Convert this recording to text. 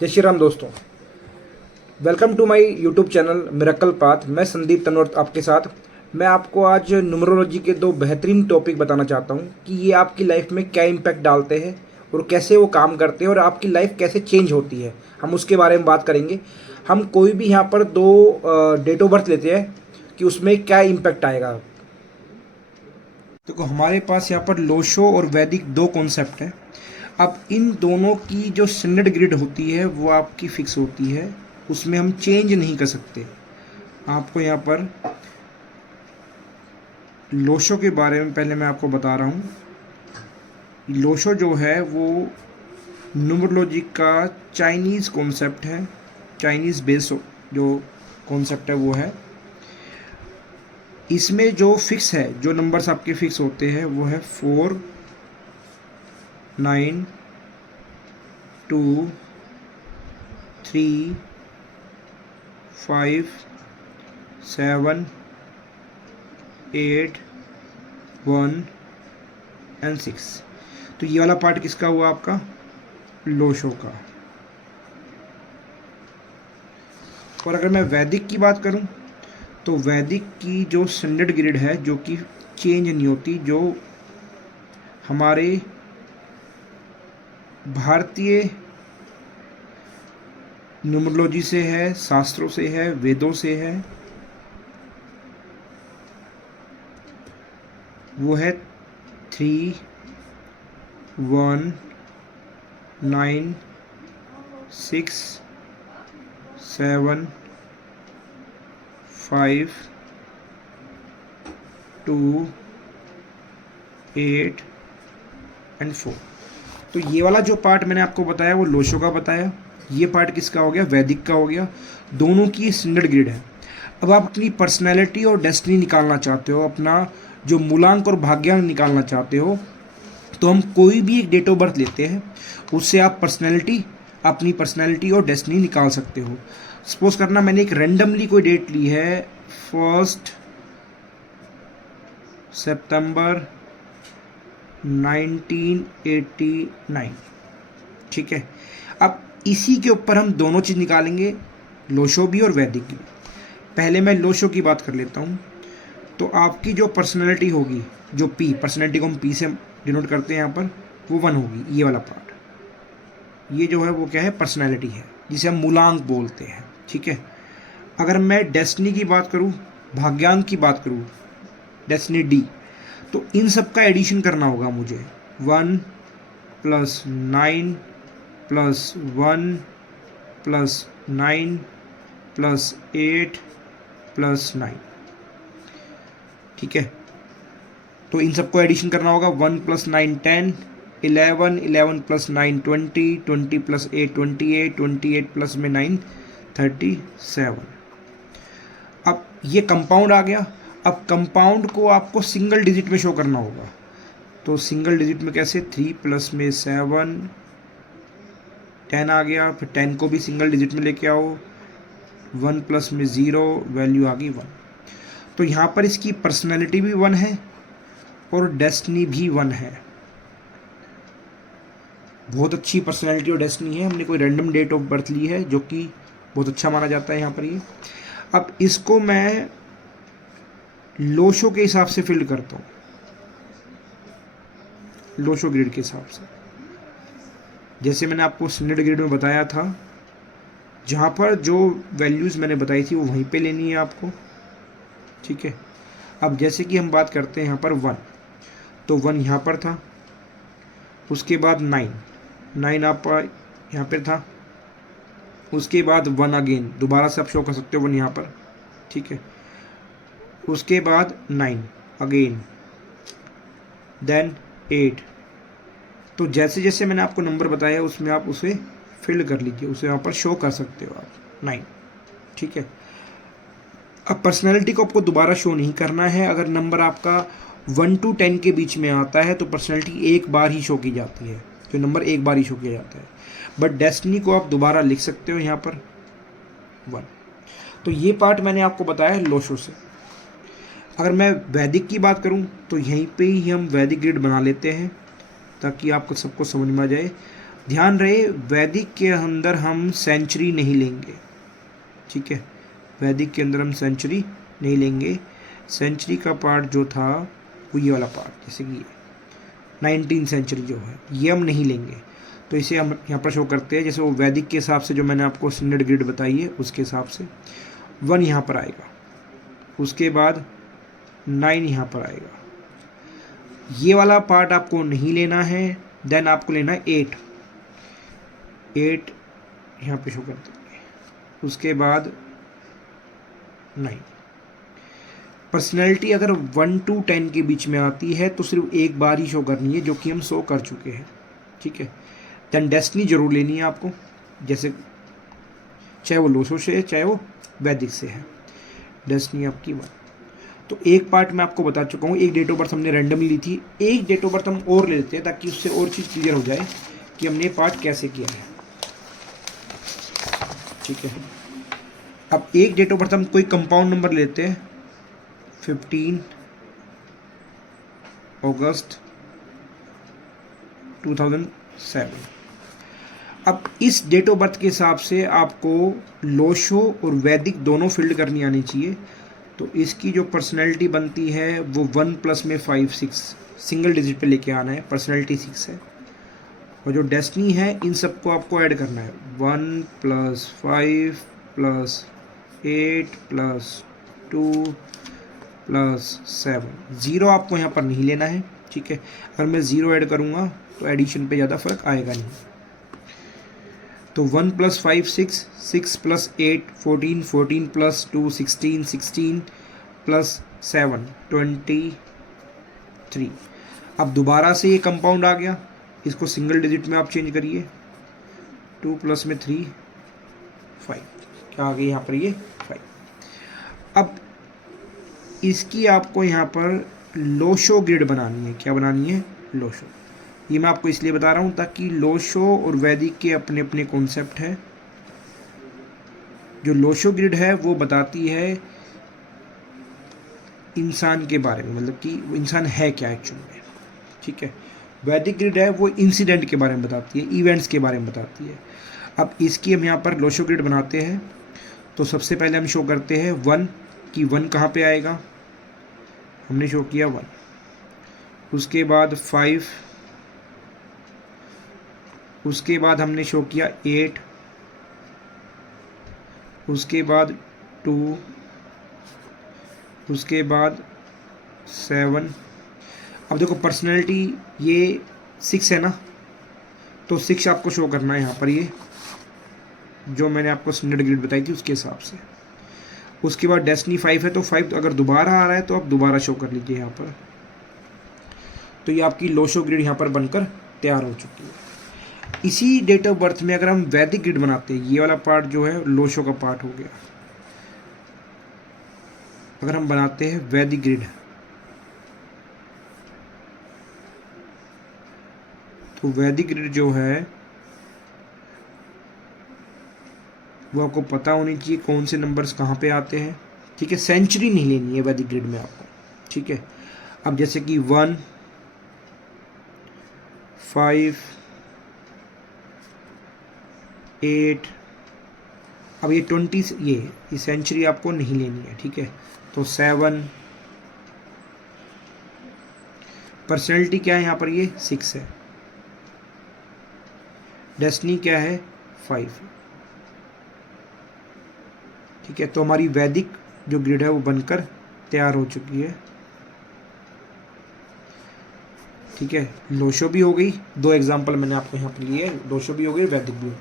जय श्री राम दोस्तों। Welcome to my YouTube channel miracle path. मैं संदीप तनवर्त आपके साथ। मैं आपको आज न्यूमरोलॉजी के दो बेहतरीन टॉपिक बताना चाहता हूं कि ये आपकी लाइफ में क्या इम्पैक्ट डालते हैं और कैसे वो काम करते हैं और आपकी लाइफ कैसे चेंज होती है, हम उसके बारे में बात करेंगे। हम कोई भी यहाँ पर दो डेट ऑफ बर्थ लेते हैं कि उसमें क्या इम्पैक्ट आएगा। देखो, हमारे पास यहाँ पर लोशो और वैदिक दो कॉन्सेप्ट हैं। अब इन दोनों की जो स्टैंडर्ड ग्रिड होती है वो आपकी फिक्स होती है, उसमें हम चेंज नहीं कर सकते। आपको यहाँ पर लोशो के बारे में पहले मैं आपको बता रहा हूँ। लोशो जो है वो न्यूमरोलॉजी का चाइनीज़ कॉन्सेप्ट है, चाइनीज़ बेस्ड जो कॉन्सेप्ट है वो है। इसमें जो फिक्स है, जो नंबर्स आपके फिक्स होते हैं वो है 4, 9, 2, 3, 5, 7, 8, 1 एंड 6। तो ये वाला पार्ट किसका हुआ? आपका लोशो का। और अगर मैं वैदिक की बात करूं तो वैदिक की जो स्टैंडर्ड ग्रिड है जो कि चेंज नहीं होती, जो हमारे भारतीय न्यूमरोलॉजी से है, शास्त्रों से है, वेदों से है, वो है 3, 1, 9, 6, 7, 5, 2, 8 एंड 4। तो ये वाला जो पार्ट मैंने आपको बताया वो लोशो का बताया। ये पार्ट किसका हो गया? वैदिक का हो गया। दोनों की स्टैंडर्ड ग्रिड है। अब आप अपनी पर्सनैलिटी और डेस्टिनी निकालना चाहते हो, अपना जो मूलांक और भाग्यांक निकालना चाहते हो, तो हम कोई भी एक डेट ऑफ बर्थ लेते हैं, उससे आप अपनी पर्सनैलिटी और डेस्टिनी निकाल सकते हो। सपोज करना मैंने एक रैंडमली कोई डेट ली है, 1 सितंबर 1989, ठीक है। अब इसी के ऊपर हम दोनों चीज़ निकालेंगे, लोशो भी और वैदिक भी। पहले मैं लोशो की बात कर लेता हूँ। तो आपकी जो पर्सनैलिटी होगी, जो पी, पर्सनैलिटी को हम पी से डिनोट करते हैं यहाँ पर, वो 1 होगी। ये वाला पार्ट, ये जो है वो क्या है? पर्सनैलिटी है, जिसे हम मूलांक बोलते हैं, ठीक है। अगर मैं डेस्टिनी की बात करूँ, भाग्यांक की बात करूँ, डेस्टिनी डी, तो इन सब का एडिशन करना होगा मुझे। 1 + 9 + 1 + 9 + 8 + 9, ठीक है। तो इन सबको एडिशन करना होगा। 1 + 9 10, 11, 11 + 9 20, 20 + 8 28, 28 + में 9 37। अब ये कंपाउंड आ गया। अब कंपाउंड को आपको सिंगल डिजिट में शो करना होगा। तो सिंगल डिजिट में कैसे? 3 + में 7, 10 आ गया। फिर 10 को भी सिंगल डिजिट में लेके आओ। 1 + में 0, वैल्यू आ गई 1। तो यहाँ पर इसकी पर्सनैलिटी भी 1 है और डेस्टिनी भी 1 है। बहुत अच्छी पर्सनैलिटी और डेस्टिनी है। हमने कोई रैंडम डेट ऑफ बर्थ ली है जो कि बहुत अच्छा माना जाता है यहाँ पर ये। अब इसको मैं लोशो के हिसाब से फिल्ड करता हूँ, लोशो ग्रिड के हिसाब से। जैसे मैंने आपको स्टैंडर्ड ग्रिड में बताया था, जहाँ पर जो वैल्यूज़ मैंने बताई थी वो वहीं पे लेनी है आपको, ठीक है। अब जैसे कि हम बात करते हैं यहाँ पर 1, तो 1 यहाँ पर था। उसके बाद 9 आप यहाँ पर था। उसके बाद 1 अगेन, दोबारा से आप शो कर सकते हो 1 यहाँ पर, ठीक है। उसके बाद 9 अगेन, देन 8। तो जैसे जैसे मैंने आपको नंबर बताया उसमें आप उसे फिल कर लीजिए, उसे यहाँ पर शो कर सकते हो आप 9, ठीक है। अब पर्सनैलिटी को आपको दोबारा शो नहीं करना है। अगर नंबर आपका 1 to 10 के बीच में आता है तो पर्सनैलिटी एक बार ही शो की जाती है, जो नंबर एक बार ही शो किया जाता है। बट डेस्टिनी को आप दोबारा लिख सकते हो यहाँ पर 1। तो ये पार्ट मैंने आपको बताया है लोशो से। अगर मैं वैदिक की बात करूं तो यहीं पे ही हम वैदिक ग्रिड बना लेते हैं ताकि आपको सबको समझ में आ जाए। ध्यान रहे वैदिक के अंदर हम सेंचुरी नहीं लेंगे, ठीक है, वैदिक के अंदर हम सेंचुरी नहीं लेंगे। सेंचुरी का पार्ट जो था वो ये वाला पार्ट, जैसे कि 19 सेंचुरी जो है ये हम नहीं लेंगे। तो इसे हम यहाँ पर शो करते हैं जैसे वो वैदिक के हिसाब से जो मैंने आपको स्टैंडर्ड ग्रिड बताई है उसके हिसाब से 1 यहाँ पर आएगा, उसके बाद 9 यहाँ पर आएगा। ये वाला पार्ट आपको नहीं लेना है। देन आपको लेना है 8 यहाँ पे शो कर देंगे, उसके बाद 9। पर्सनैलिटी अगर 1 to 10 के बीच में आती है तो सिर्फ एक बार ही शो करनी है, जो कि हम शो कर चुके हैं, ठीक है। देन डेस्टिनी जरूर लेनी है आपको, जैसे चाहे वो लोशो से है चाहे वो वैदिक से है, डेस्टिनी आपकी 1। तो एक पार्ट मैं आपको बता चुका हूँ, एक डेट ऑफ बर्थ हमने रैंडमली ली थी, एक डेट ऑफ बर्थ हम और ले लेते हैं ताकि उससे और चीज़ क्लियर हो जाए कि हमने पार्ट कैसे किया है, ठीक है। अब एक डेट ऑफ बर्थ हम कोई कंपाउंड नंबर लेते हैं, 15 अगस्त 2007। अब इस डेट ऑफ बर्थ के हिसाब से आपको लोशो और वैदिक दोनों फील्ड करनी आनी चाहिए। तो इसकी जो पर्सनैलिटी बनती है वो 1 प्लस में 5 6 सिंगल डिजिट पे लेके आना है, पर्सनैलिटी 6 है। और जो डेस्टिनी है इन सबको आपको ऐड करना है, 1 + 5 + 8 + 2 + 7। 0 आपको यहाँ पर नहीं लेना है, ठीक है। अगर मैं 0 ऐड करूँगा तो एडिशन पे ज़्यादा फर्क आएगा नहीं। तो 1 + 5 6 6 + 8 14 14 + 2 16 16 + 7 23। अब दोबारा से ये कंपाउंड आ गया, इसको सिंगल डिजिट में आप चेंज करिए, 2 + में 3 5, क्या आ गई यहाँ पर ये 5। अब इसकी आपको यहाँ पर लोशो ग्रिड बनानी है। क्या बनानी है? लोशो। ये मैं आपको इसलिए बता रहा हूँ ताकि लोशो और वैदिक के अपने अपने कॉन्सेप्ट है। जो लोशो ग्रिड है वो बताती है इंसान के बारे में, मतलब कि वो इंसान है क्या एक्चुअल में, ठीक है। वैदिक ग्रिड है वो इंसिडेंट के बारे में बताती है, इवेंट्स के बारे में बताती है। अब इसकी हम यहाँ पर लोशो ग्रिड बनाते हैं। तो सबसे पहले हम शो करते हैं 1 कि 1 कहाँ पे आएगा, हमने शो किया 1। उसके बाद 5, उसके बाद हमने शो किया 8, उसके बाद 2, उसके बाद 7। अब देखो पर्सनैलिटी ये 6 है ना, तो 6 आपको शो करना है यहाँ पर, ये जो मैंने आपको स्टैंडर्ड ग्रिड बताई थी उसके हिसाब से। उसके बाद डेस्टिनी 5 है, तो 5 अगर दोबारा आ रहा है तो आप दोबारा शो कर लीजिए यहाँ पर। तो ये आपकी लोशो ग्रिड यहाँ पर बनकर तैयार हो चुकी है। इसी डेट ऑफ बर्थ में अगर हम वैदिक ग्रिड बनाते हैं, ये वाला पार्ट जो है लोशो का पार्ट हो गया। अगर हम बनाते हैं वैदिक ग्रिड, तो वैदिक ग्रिड जो है वो आपको पता होनी चाहिए कौन से नंबर्स कहाँ पे आते हैं, ठीक है। सेंचुरी नहीं लेनी है वैदिक ग्रिड में आपको, ठीक है। अब जैसे कि 1 5 8, अब ये 20 ये सेंचुरी आपको नहीं लेनी है, ठीक है। तो 7, पर्सनैलिटी क्या है यहाँ पर, ये 6 है। डेस्टिनी क्या है 5, ठीक है। तो हमारी वैदिक जो ग्रिड है वो बनकर तैयार हो चुकी है, ठीक है। लोशो भी हो गई, 2 एग्जाम्पल मैंने आपको यहाँ पर लिए, लोशो भी हो गई, वैदिक भी हो गई।